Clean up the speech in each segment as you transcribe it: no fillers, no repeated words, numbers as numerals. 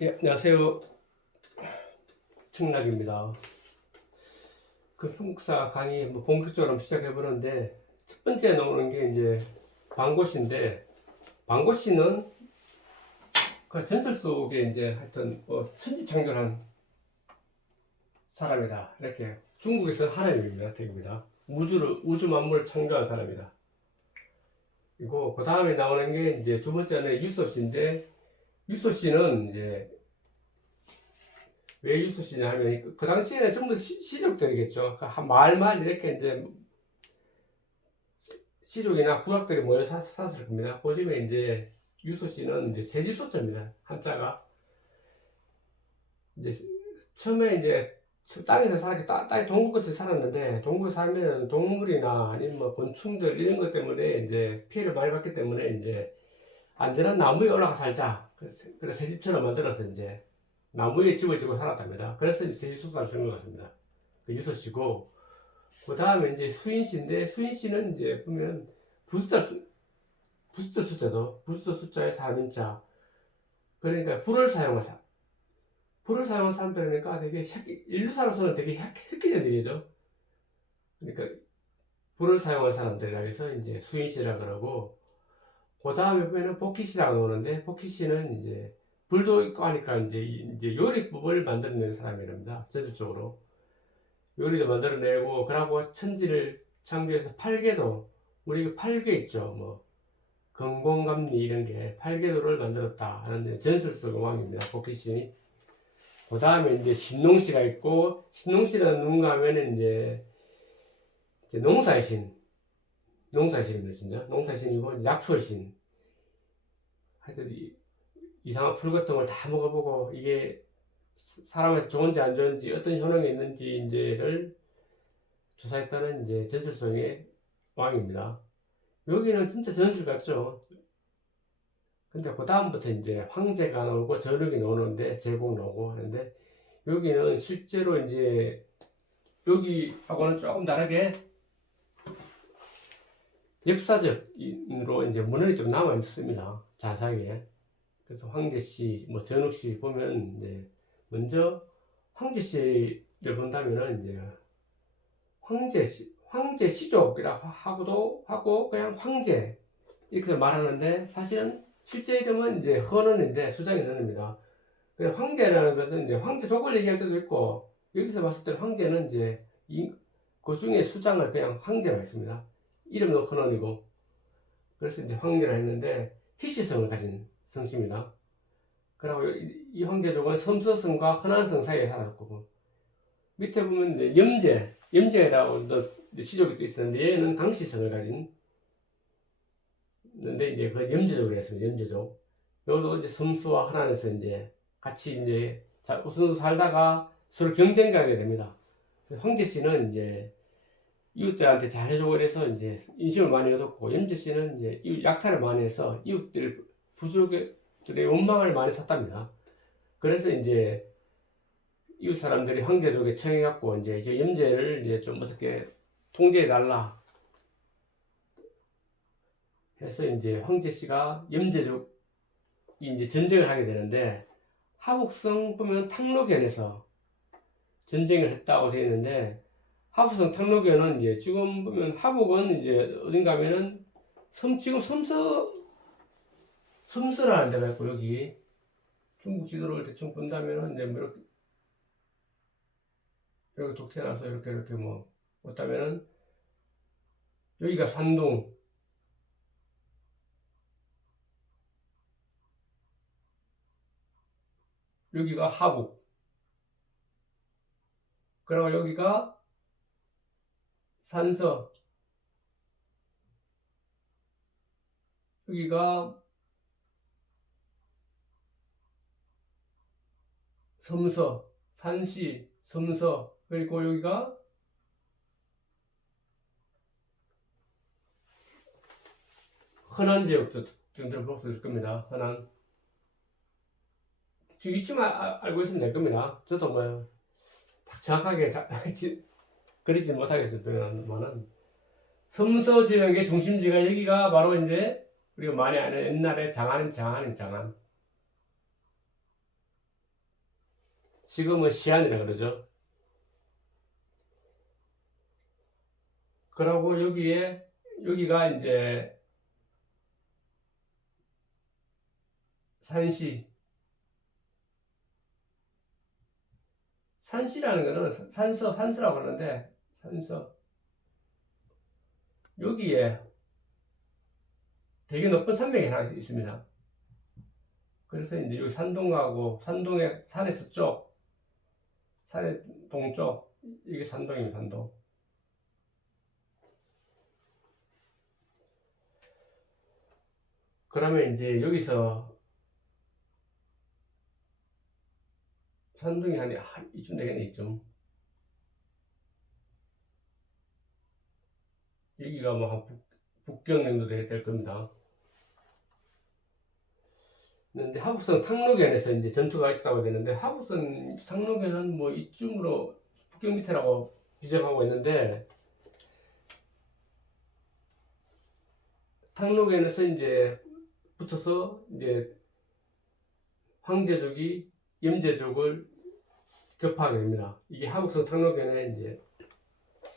예, 안녕하세요. 청락입니다. 중국사 강의 본격적으로 한번 시작해 보는데, 첫 번째 나오는 게 이제 방고시인데, 방고시는 그 전설 속에 이제 하여튼 천지창조한 사람이다. 이렇게 중국에서 하나님입니다. 대입니다. 우주 만물을 창조한 사람이다. 그리고 그 다음에 나오는 게 이제 두 번째는 유소시인데, 유소시는 이제 왜 유소시냐 하면 그 당시에는 전부 시족들이겠죠. 한 마을 이렇게 이제 시족이나 부락들이 모여 샀을 겁니다. 보시면 이제 유소시는 이제 세집소자입니다. 한자가 이제 처음에 이제 땅에서 살았기 땅에 동굴 끝에 살았는데, 동굴 살면 동물이나 아니면 뭐 곤충들 이런 것 때문에 이제 피해를 많이 받기 때문에 이제 안전한 나무에 올라가 살자. 그래서 새집처럼 만들어서 이제 나무에 집을 지고 살았답니다. 그래서 이제 새집소사를 쓴 것 같습니다. 그 유소시고, 그 다음에 이제 수인시인데, 수인시는 이제 보면 부숫자 숫자죠. 부숫자 숫자의 3인자. 그러니까 불을 사용한 사람들이니까 되게 인류사로서는 되게 획기적인 일이죠. 그러니까 불을 사용한 사람들이라 해서 이제 수인시라 그러고, 그 다음에 보면은 복희시라고 나오는데, 복희시는 이제 불도 있고 하니까 이제 요리법을 만들어내는 사람이랍니다. 전술적으로 요리도 만들어내고, 그러고 천지를 창조해서 팔계도, 우리 팔계 있죠. 뭐 건공감리 이런 게 팔계도를 만들었다 하는 전설 속 왕입니다. 복희시. 그 다음에 이제 신농시가 있고, 신농시는 누군가 하면은 이제 농사의 신, 농사의 신입니다. 진짜 농사의 신이고, 약초의 신. 하여튼 이상한 풀 같은 걸 다 먹어보고 이게 사람한테 좋은지 안 좋은지 어떤 효능이 있는지 이제를 조사했다는 이제 전설성의 왕입니다. 여기는 진짜 전설 같죠. 근데 그 다음부터 이제 황제가 나오고 전욱이 나오는데, 제국 나오고 하는데, 여기는 실제로 이제 여기하고는 조금 다르게 역사적으로 이제 문헌이 좀 남아 있습니다. 자세하게. 그래서 황제씨, 뭐 전욱씨 보면 이제 먼저 황제씨를 본다면은 이제 황제 시족이라 하고도 하고 그냥 황제 이렇게 말하는데, 사실은 실제 이름은 이제 헌원인데 수장이 헌원입니다. 그래 황제라는 것은 이제 황제족을 얘기할 때도 있고, 여기서 봤을 때는 황제는 이제 그 중에 수장을 그냥 황제라 했습니다. 이름도 헌원이고, 그래서 이제 황제라 했는데 희시성을 가진 성씨입니다. 그리고 이 황제족은 섬서성과 헌안성 사이에 살았고, 밑에 보면 이제 염제라고 시족이 또 있었는데, 얘는 강씨성을 가진 근데 이제 그 염제족으로 했습니다. 염제족. 여기도 이제 섬수와 헌안에서 이제 같이 이제 우선 살다가 서로 경쟁하게 됩니다. 황제 씨는 이제 이웃들한테 잘해주고 그래서 이제 인심을 많이 얻었고, 염제 씨는 이제 이웃 약탈을 많이 해서 이웃들 부족들의 원망을 많이 샀답니다. 그래서 이제 이웃 사람들이 황제족에 청해갖고 이제 염제를 이제 좀 어떻게 통제해 달라 해서 이제 황제 씨가 염제족이 이제 전쟁을 하게 되는데, 하북성 보면 탕로견에서 전쟁을 했다고 되어 있는데, 하북성 탕로견은 이제 지금 보면 하북은 이제 어딘가 하면은 지금 섬서라는 데가 있고, 여기 중국 지도를 대충 본다면은 이제 뭐 이렇게 독해놔서 이렇게 뭐 어쩌면은 여기가 산동, 여기가 하북, 그리고 여기가 산서, 여기가 섬서, 산시, 섬서, 그리고 여기가 흔한 지역도 좀 들어볼 수 있을 겁니다. 흔한. 지금 위치만 알고 있으면 될 겁니다. 저도 뭐 정확하게 그리지 못하겠습니다만은, 섬서 지역의 중심지가 여기가 바로 이제 우리가 많이 아는 옛날에 장안. 지금은 시안이라 그러죠. 그러고 여기가 이제 산시라는 거는 산서라고 그러는데, 산서. 여기에 되게 높은 산맥이 하나 있습니다. 그래서 이제 여기 산동하고, 산동의 산의 서쪽, 산의 동쪽, 이게 산동입니다, 산동. 그러면 이제 여기서 산동이 한 이쯤 되겠네, 이쯤. 여기가 뭐 한 북경 정도 될 겁니다. 근데 하북선 탕로견에서 이제 전투가 있었다고 되는데, 하북선 탕로견은 뭐 이쯤으로 북경 밑에라고 지적하고 있는데, 탕로견에서 이제 붙어서 이제 황제족이 염제족을 격파하게 됩니다. 이게 하북선 탕로견의 이제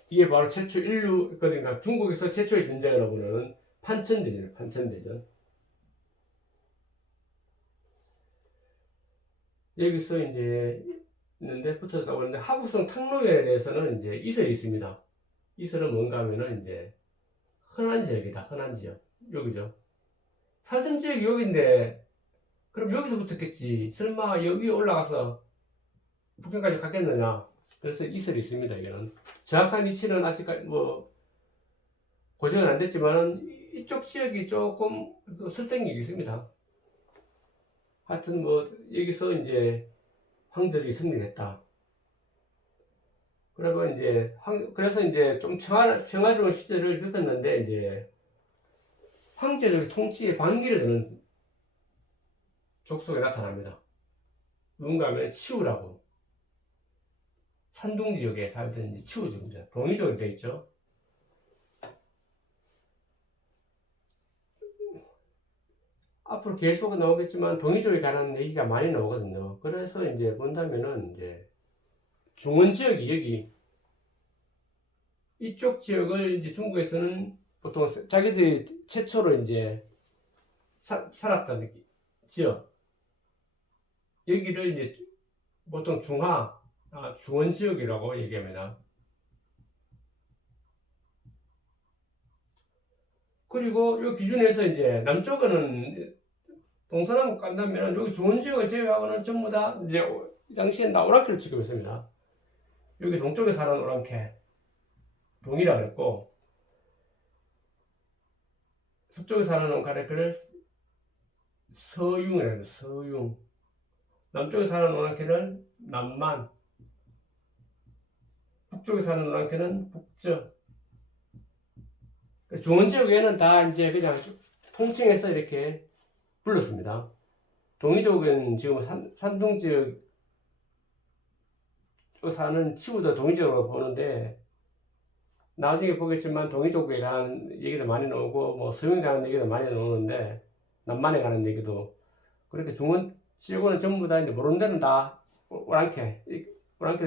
이게 바로 최초 인류, 그러니까 중국에서 최초의 전쟁을 하고는 판천대전이에요. 판천대전. 여기서 이제 있는데 붙어졌다고 하는데, 하북성 탕로에 대해서는 이제 이설이 있습니다. 이설은 뭔가 하면은 이제 흔한 지역이다. 흔한 지역. 여기죠. 살던 지역이 여기인데 그럼 여기서 붙었겠지. 설마 여기 올라가서 북경까지 갔겠느냐. 그래서 이설이 있습니다. 이거는 정확한 위치는 아직까지 뭐 고정은 안 됐지만은 이쪽 지역이 조금 설득력이 있습니다. 하여튼 뭐 여기서 이제 황제족이 승리했다. 그리고 이제 그래서 이제 좀 평화로운 시절을 겪었는데, 이제 황제족이 통치에 반기를 드는 족속이 나타납니다. 누군가 하면 치우라고. 산둥 지역에 살던 이제 치우족입니다. 동이족이 되어 있죠. 앞으로 계속 나오겠지만 동이족에 관한 얘기가 많이 나오거든요. 그래서 이제 본다면은 이제 중원 지역이 여기 이쪽 지역을 이제 중국에서는 보통 자기들이 최초로 이제 살았던 지역, 여기를 이제 보통 중원 지역이라고 얘기합니다. 그리고 이 기준에서 이제 남쪽은 동서남북 간다면 여기 중원 지역을 제외하고는 전부 다 이제 이 당시엔 다 오랑캐를 취급했습니다. 여기 동쪽에 사는 오랑캐, 동이라 그랬고, 서쪽에 사는 오랑캐를 서융이라고 해요. 서융. 남쪽에 사는 오랑캐는 남만, 북쪽에 사는 오랑캐는 북저. 중원 지역에는 다 이제 그냥 통칭해서 이렇게 불렀습니다. 동이족은 지금 산동 지역 사는 치우도 동이족으로 보는데, 나중에 보겠지만 동이족에 관한 얘기도 많이 나오고 뭐 서영에 관한 얘기도 많이 나오는데, 남만에 관한 얘기도 그렇게 중원 지역은 전부 다 이제 모르는 데는 다 오랑캐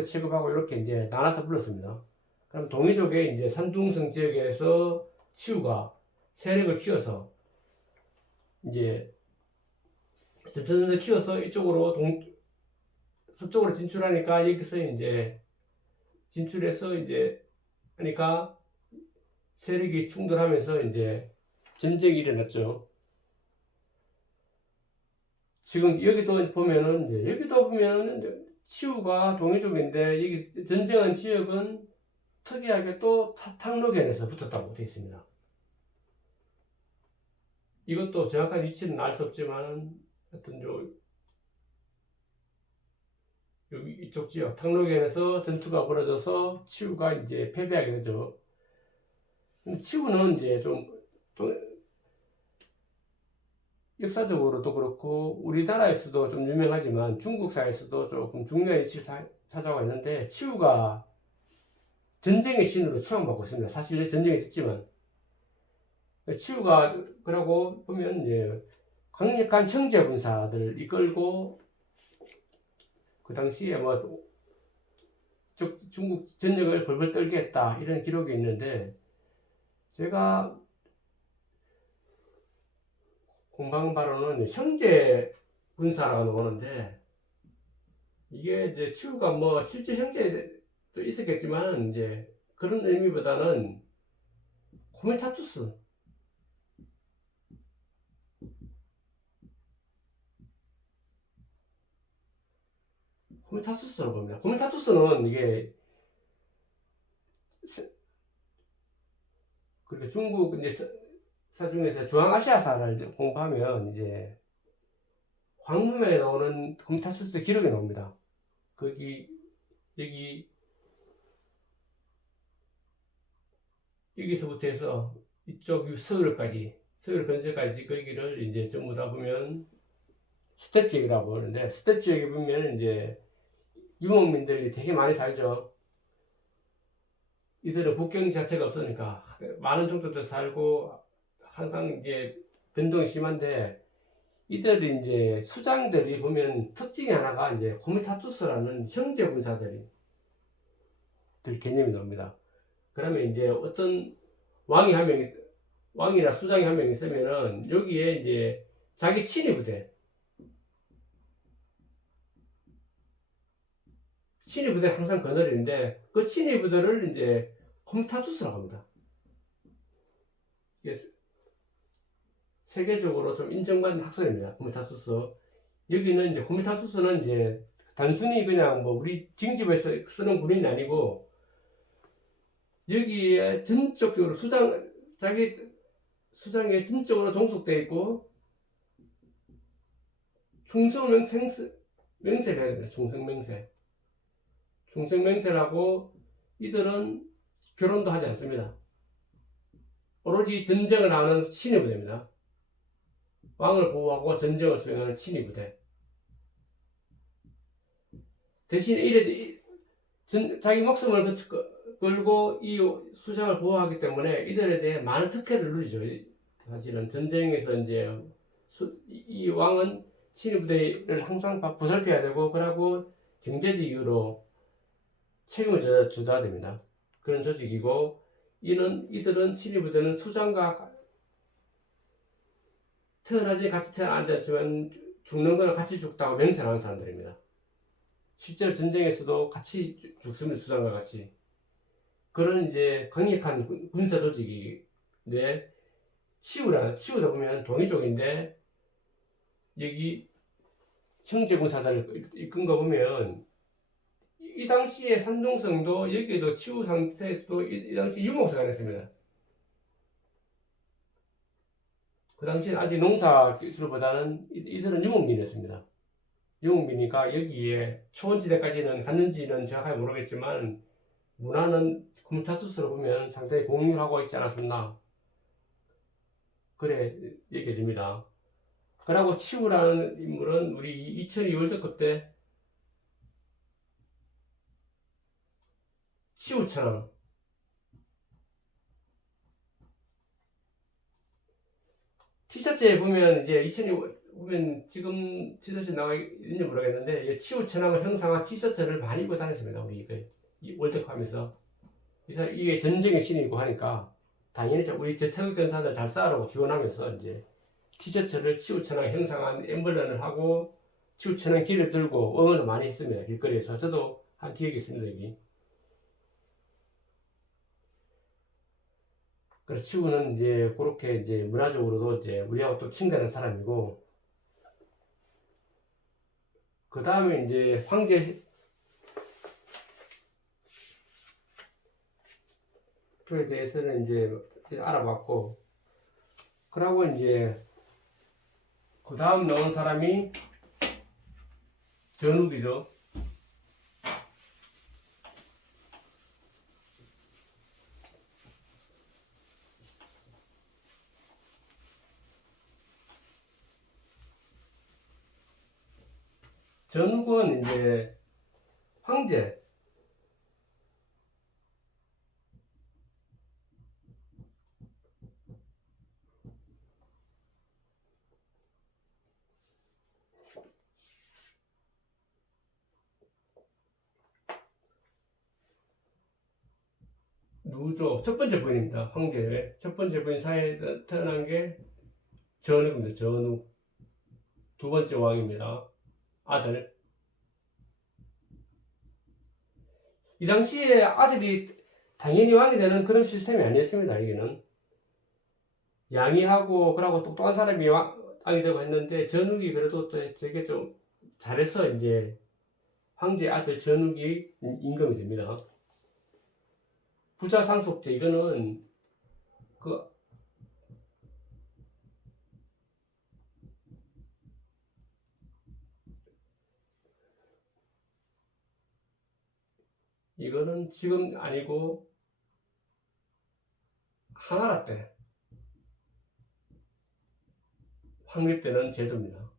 취급하고 이렇게 이제 나눠서 불렀습니다. 그럼 동이족의 이제 산둥성 지역에서 치우가 세력을 키워서 이제 점점 키워서 이쪽으로 서쪽으로 진출하니까, 여기서 이제 진출해서 이제 하니까 세력이 충돌하면서 이제 전쟁이 일어났죠. 지금 여기도 보면은 이제 치우가 동이족인데, 여기 전쟁한 지역은 특이하게 또 탕로견에서 붙었다고 되어 있습니다. 이것도 정확한 위치는 알 수 없지만 하여튼 여기 이쪽 지역 탕로견에서 전투가 벌어져서 치우가 이제 패배하게 되죠. 치우는 이제 좀 역사적으로도 그렇고 우리나라에서도 좀 유명하지만 중국사에서도 조금 중요한 위치를 찾아가 있는데, 치우가 전쟁의 신으로 추앙받고 있습니다. 사실 전쟁이 됐지만 치우가, 그러고 보면 이제 강력한 형제 군사들을 이끌고 그 당시에 뭐 중국 전역을 벌벌 떨게 했다 이런 기록이 있는데, 제가 공방 바로는 형제 군사라고 나오는데, 이게 이제 치우가 뭐 실제 형제도 있었겠지만 이제 그런 의미보다는 코미타투스, 코미타투스라고 봅니다. 코미타투스는 이게 그리고 중국 이제 사 중에서 중앙아시아사를 공부하면 이제 황금에 나오는 코미타투스 기록이 나옵니다. 거기 여기 여기서부터 해서 이쪽 서울 근처까지 거기를 이제 전부 다 보면 수대 지역이라고 하는데, 수대 지역에 보면 이제 유목민들이 되게 많이 살죠. 이들은 국경 자체가 없으니까 많은 종족들 살고 항상 이제 변동이 심한데, 이들이 이제 수장들이 보면 특징이 하나가 이제 호미타투스라는 형제 군사들이 들 개념이 나옵니다. 그러면 이제 어떤 왕이나 수장이 한 명 있으면은 여기에 이제 자기 친위 부대 항상 거느리는데, 그 친위 부대를 이제 코미타투스라고 합니다. 이게 세계적으로 좀 인정받는 학설입니다. 코미타투스. 여기는 이제 코미타투스는 이제 단순히 그냥 뭐 우리 징집에서 쓰는 군인이 아니고, 여기에 전적으로 자기 수장에 전적으로 종속되어 있고 충성맹세를 해야 됩니다. 충성맹세라고, 이들은 결혼도 하지 않습니다. 오로지 전쟁을 하는 친위부대입니다. 왕을 보호하고 전쟁을 수행하는 친위부대. 대신에 이래 자기 목숨을 걸고 이 수장을 보호하기 때문에 이들에 대해 많은 특혜를 누리죠. 사실은 전쟁에서 이제 이 왕은 친위부대를 항상 보살펴야 되고, 그러고 경제적 이유로 책임을 져야 됩니다. 그런 조직이고, 이들은 친위부대는 수장과 같이 태어나지 않지만 죽는 거는 같이 죽다고 맹세하는 사람들입니다. 실제로 전쟁에서도 같이 죽습니다. 수장과 같이. 그런 이제 강력한 군사 조직인데, 치우다 보면 동이족인데, 여기 형제 군사단을 이끈 거 보면 이 당시에 산둥성도 여기에도 치우 상태도 이 당시 유목사가 됐습니다. 그 당시에 아직 농사 기술보다는 이들은 유목민이었습니다. 유목민이니까 여기에 초원지대까지는 갔는지는 정확하게 모르겠지만, 문화는 코미타투스로 보면 상당히 공유하고 있지 않았었나, 그래 얘기해줍니다. 그리고 치우라는 인물은 우리 2002 월드컵 때 치우처럼 티셔츠에 보면 이제 2002 보면 지금 티셔츠 나와 있는지 모르겠는데, 치우처럼을 형상한 티셔츠를 많이 입고 다녔습니다. 우리 월드컵 하면서. 이게 전쟁의 신이고 하니까 당연히 우리 태극전사들 잘 싸우라고 기원하면서 이제 티셔츠를 치우천왕 형상한 엠블럼을 하고 치우천왕 길을 들고 응원을 많이 했습니다. 길거리에서. 저도 한 기억이 있습니다. 여기. 그래서 치우는 이제 그렇게 이제 문화적으로도 이제 우리하고 또 친근한 사람이고, 그 다음에 이제 황제 에 대해서는 이제 알아봤고, 그러고 이제 그 다음 나온 사람이 전욱이죠. 전욱은 이제 황제, 부조 첫 번째 부인입니다. 황제의 첫 번째 부인 사이에 태어난 게 전욱입니다. 전욱 두 번째 왕입니다. 아들. 이 당시에 아들이 당연히 왕이 되는 그런 시스템이 아니었습니다. 이게는 양이하고 그러고 똑똑한 사람이 왕이 되고 했는데 전욱이 그래도 또 되게 좀 잘해서 이제 황제 아들 전욱이 임금이 됩니다. 부자 상속제 이거는 그 이거는 지금 아니고 하나라 때 확립되는 제도입니다.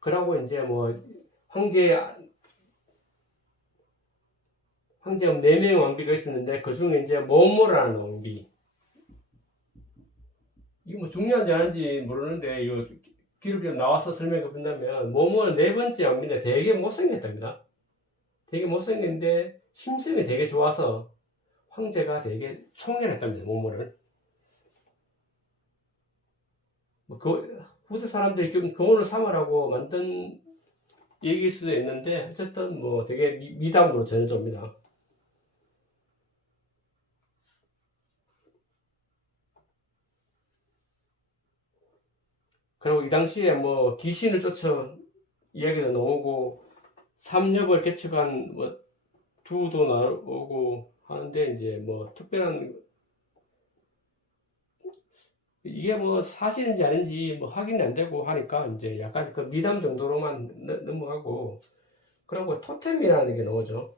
그러고 이제 뭐 황제 4명 왕비가 있었는데 그 중에 이제 모모라는 왕비 이거 뭐 중요한지 아닌지 모르는데 이 기록에 나와서 설명해 본다면 모모는 네 번째 왕비인데 되게 못생겼답니다. 되게 못생겼는데 심성이 되게 좋아서 황제가 되게 총애했답니다. 모모를. 그 후대 사람들이 좀 교훈을 삼으라고 만든 얘기일 수도 있는데 어쨌든 뭐 되게 미담으로 전해져 옵니다. 그리고 이 당시에 뭐 귀신을 쫓아 이야기도 나오고 삼엽을 개척한 뭐 두도 나오고 하는데 이제 뭐 특별한 이게 뭐 사실인지 아닌지 뭐 확인이 안 되고 하니까 이제 약간 그 미담 정도로만 넘어가고 그리고 토템이라는 게 나오죠.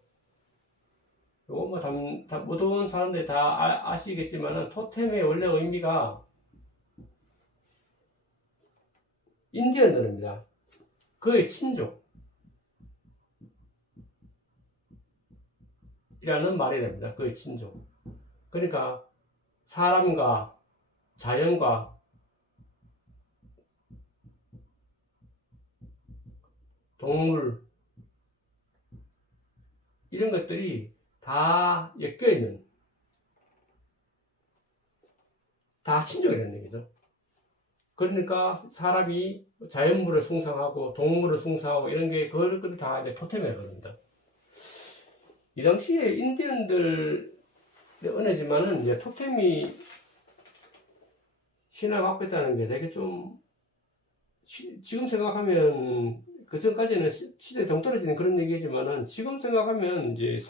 요거 뭐 모든 사람들이 다 아시겠지만은 토템의 원래 의미가 인디언들입니다. 그의 친족이라는 말이 됩니다. 그의 친족. 그러니까 사람과 자연과 동물 이런 것들이 다 엮여 있는 다 친족이라는 얘기죠. 그러니까 사람이 자연물을 숭상하고 동물을 숭상하고 이런 게 그걸 다 이제 토템이라고 합니다. 이 당시에 인디언들 은혜지만은 이제 토템이 신화가 갖고 있다는 게 되게 좀 지금 생각하면 그 전까지는 시대 동떨어지는 그런 얘기지만은 지금 생각하면 이제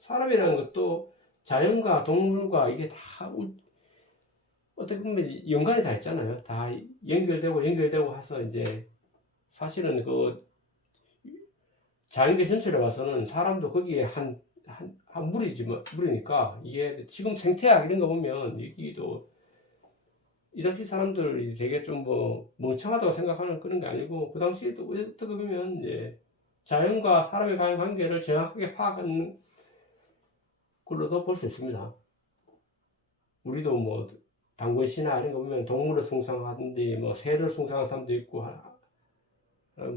사람이라는 것도 자연과 동물과 이게 다 어떻게 보면 연관이 다 있잖아요. 다 연결되고 해서 이제 사실은 그 자연계 전체를 봐서는 사람도 거기에 한 물이니까 이게 지금 생태학 이런 거 보면 여기도 이 당시 사람들이 되게 좀 뭐 멍청하다고 생각하는 그런 게 아니고 그 당시에도 어떻게 보면 이제 자연과 사람의 관계를 정확하게 파악한 걸로도 볼 수 있습니다. 우리도 뭐 단군 신화 이런 거 보면 동물을 숭상하든지 뭐 새를 숭상하는 사람도 있고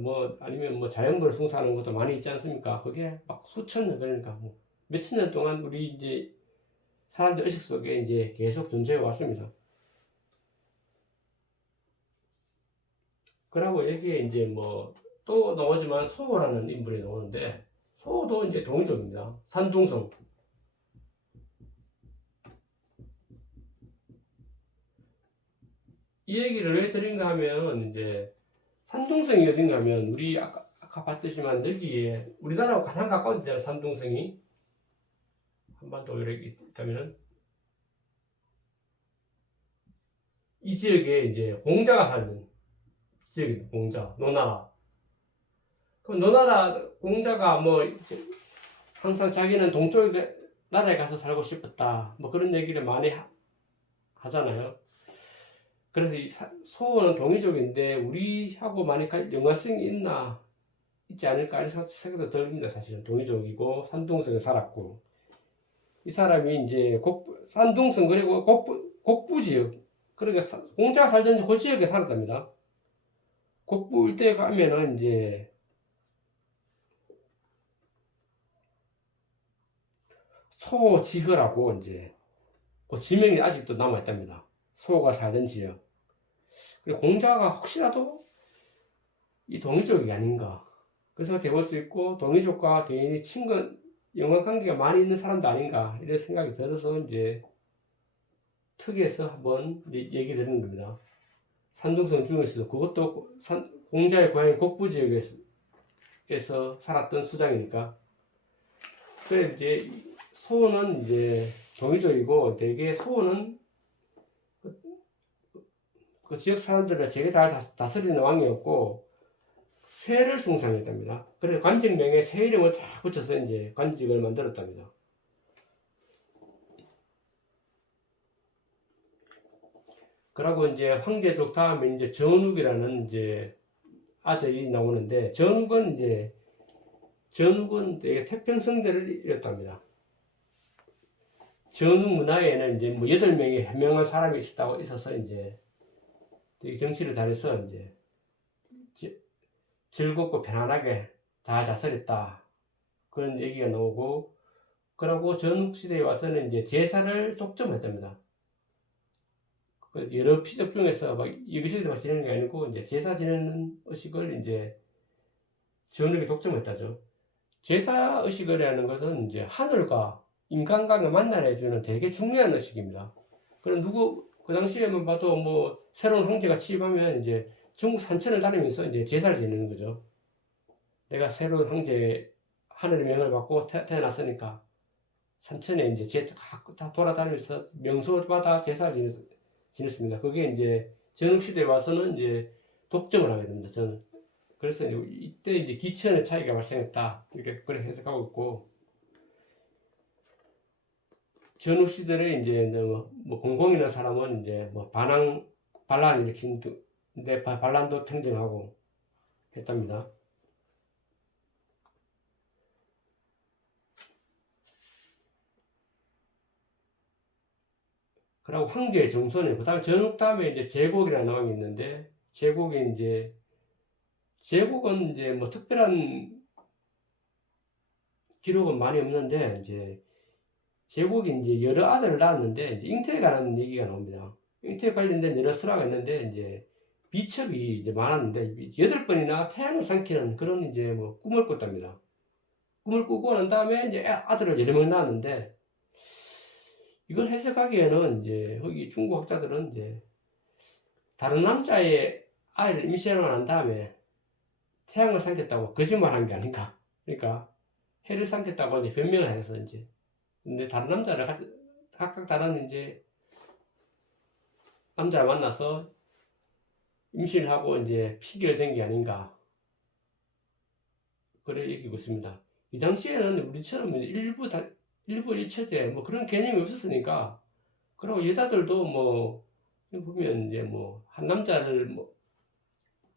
뭐 아니면 뭐 자연물을 숭상하는 것도 많이 있지 않습니까? 그게 막 수천 년 그러니까 뭐 몇천 년 동안 우리 이제 사람들 의식 속에 이제 계속 존재해 왔습니다. 그러고 여기에 이제 뭐 또 나오지만 소호라는 인물이 나오는데 소호도 이제 동족입니다. 산둥성. 이 얘기를 왜 드린가 하면 이제 산둥성이 어딘가 하면 우리 아까 봤듯이만 여기에 우리나라하고 가장 가까운 데잖아요. 산둥성이 한반도 이렇게 있다면은 이 지역에 이제 공자가 사는 지역입니다. 공자, 노나라. 그 노나라 공자가 뭐 항상 자기는 동쪽 나라에 가서 살고 싶었다. 뭐 그런 얘기를 많이 하잖아요. 그래서 이 소호는 동이족인데 우리하고 많이 연관성이 있지 않을까 이런 생각도 듭니다. 사실은 동이족이고 산둥성에 살았고 이 사람이 이제 산둥성 그리고 곡부 지역 그러니까 공자가 살던 그 지역에 살았답니다. 곡부 일대에 가면은 이제 소지허라고 이제 그 지명이 아직도 남아있답니다. 소가 살던 지역. 그리고 공자가 혹시라도 이 동이족이 아닌가 그 생각해 볼 수 있고, 동이족과 개인이 친근 연관관계가 많이 있는 사람도 아닌가 이런 생각이 들어서 이제 특이해서 한번 얘기 드리는 겁니다. 산둥성 중에서도 그것도 공자의 고향인 곡부 지역에서 살았던 수장이니까. 그래 이제 소는 이제 동이족이고, 대개 소는 그 지역 사람들을 되게 잘 다스리는 왕이었고 새를 숭상했답니다. 그래서 관직명에 새 이름을 쫙 붙여서 이제 관직을 만들었답니다. 그러고 이제 황제족 다음에 이제 전욱이라는 이제 아들이 나오는데, 전욱은 되게 태평성대를 이뤘답니다. 전욱 문화에는 이제 뭐 8명의 현명한 사람이 있어서 이제 되게 정치를 잘해서 이제 즐겁고 편안하게 다 다스렸다, 그런 얘기가 나오고, 그러고 전국 시대에 와서는 이제 제사를 독점했답니다. 여러 피적 중에서 막 이것저것 지내는 게 아니고 이제 제사 지내는 의식을 이제 전국이 독점했다죠. 제사 의식이라는 것은 이제 하늘과 인간과의 만나게 해주는 되게 중요한 의식입니다. 그럼 그 당시에만 봐도 뭐 새로운 황제가 취임하면 이제 전국 산천을 다니면서 이제 제사를 지내는 거죠. 내가 새로운 황제 하늘의 명을 받고 태어났으니까 산천에 이제 다 돌아다니면서 명소마다 제사를 지냈습니다. 그게 이제 전국시대에 와서는 이제 독점을 하게 됩니다. 저는. 그래서 이때 이제 기천의 차이가 발생했다, 이렇게 그래 해석하고 있고, 전국시대에 이제 뭐 공공이라는 사람은 이제 뭐 반란 일으키는데 반란도 평정하고 했답니다. 그리고 황제의 정손이, 그 다음에 전국 다음에 이제 제국이라는 왕이 있는데, 제국은 이제 뭐 특별한 기록은 많이 없는데, 이제 제국이 이제 여러 아들을 낳았는데, 이제 잉태에 관한 얘기가 나옵니다. 잉태에 관련된 여러 설화가 있는데, 이제 비첩이 이제 많았는데 8번이나 태양을 삼키는 그런 이제 뭐 꿈을 꿨답니다. 꿈을 꾸고 난 다음에 이제 아들을 여러 명 낳았는데, 이걸 해석하기에는 이제 여기 중국 학자들은 이제 다른 남자의 아이를 임신하고 난 다음에 태양을 삼켰다고 거짓말한 게 아닌가. 그러니까 해를 삼켰다고 이제 변명을 해서 이제, 근데 다른 남자를 각각 다른 이제 남자를 만나서 임신을 하고 이제 피기를 된 게 아닌가, 그래 얘기하고 있습니다. 이 당시에는 우리처럼 일부 일처제 뭐 그런 개념이 없었으니까, 그리고 여자들도 뭐 보면 이제 뭐 한 남자를 뭐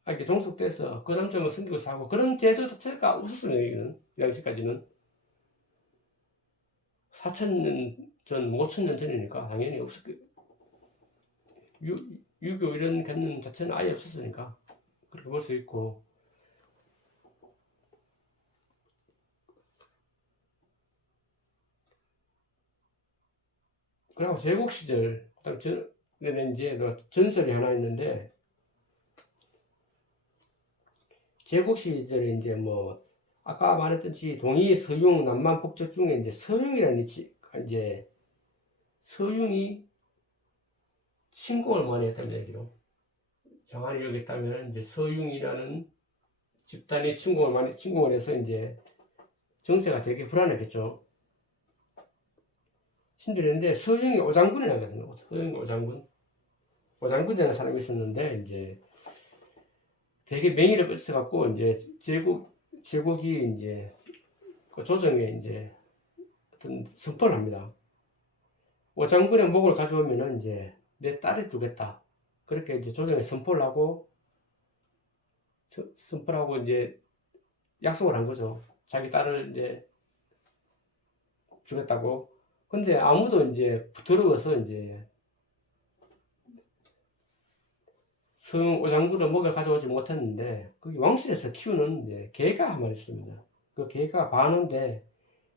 이렇게 종속돼서 그 남자만 숨기고 사고 그런 제도 자체가 없었습니다. 이 당시까지는 4,000년 전, 5,000년 전이니까 당연히 유교 이런 개념 자체는 아예 없었으니까 그렇게 볼 수 있고, 그리고 제국 시절 그다음 이제 전설이 하나 있는데, 제국 시절에 이제 뭐 아까 말했듯이 동이, 서융, 남만, 북쪽 중에 이제 서융이라는 이제 서융이 침공을 많이 했다는 얘기로, 정한이 여기 있다면 이제 서융이라는 집단이 침공을 해서 이제 정세가 되게 불안했겠죠. 신들인데 서융이 오장군이라고 하거든요. 서융이 오장군이라는 사람이 있었는데, 이제 되게 맹의를 뻗쳐갖고 이제 제국이 이제 그 조정에 이제 어떤 선포를 합니다. 오장군의 목을 가져오면은 이제 내 딸을 주겠다. 그렇게 이제 조정에 선포를 하고 이제 약속을 한 거죠. 자기 딸을 이제 주겠다고. 근데 아무도 이제 부끄러워서 이제 성 오장군을 목에 가져오지 못했는데 거기 왕실에서 키우는 이제 개가 한 마리 있습니다. 그 개가 반어인데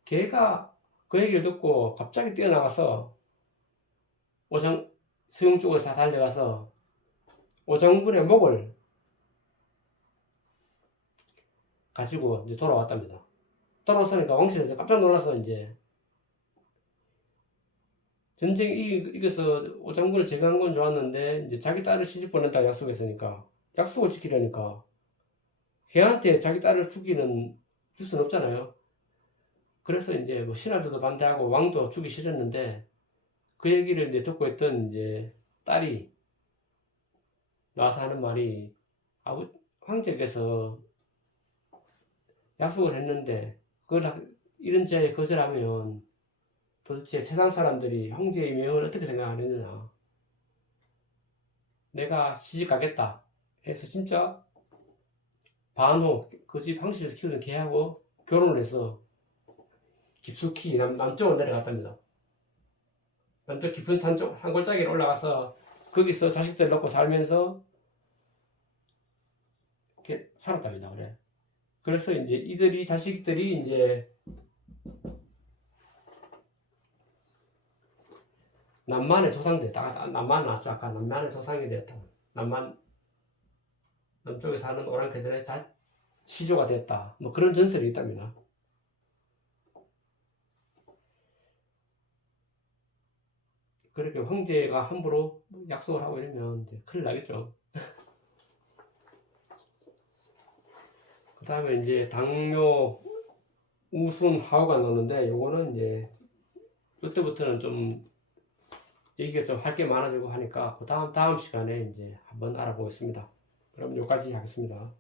개가 그 얘기를 듣고 갑자기 뛰어나가서 오장 수영 쪽으로 다 달려가서 오장군의 목을 가지고 이제 돌아왔답니다. 돌아왔으니까 왕실에서 깜짝 놀라서 이제 전쟁 이겨서 오장군을 제거한 건 좋았는데 이제 자기 딸을 시집 보낸다고 약속했으니까 약속을 지키려니까 걔한테 자기 딸을 줄 수는 없잖아요. 그래서 이제 뭐 신하들도 반대하고 왕도 주기 싫었는데 그 얘기를 이제 듣고 있던 이제 딸이 나와서 하는 말이 황제께서 약속을 했는데 이런 제에 거절하면 도대체 세상 사람들이 황제의 명을 어떻게 생각하느냐. 내가 시집 가겠다 해서 진짜 반호 그 집 황실에서 키우는 개하고 결혼을 해서 깊숙이 남쪽으로 내려갔답니다. 남쪽 깊은 산쪽 한 골짜기로 올라가서 거기서 자식들 놓고 살면서 이렇게 살았답니다. 그래. 그래서 이제 자식들이 이제 남만의 조상들, 남만 나왔죠. 아까 남만의 조상이 되었다. 남쪽에 사는 오랑캐들의 시조가 되었다. 뭐 그런 전설이 있답니다. 그렇게 황제가 함부로 약속을 하고 이러면 이제 큰일 나겠죠. 그 다음에 이제 당뇨, 우순, 하우가 나오는데 요거는 이제 이때부터는 좀 얘기가 좀 할 게 많아지고 하니까 그 다음 시간에 이제 한번 알아보겠습니다. 그럼 여기까지 하겠습니다.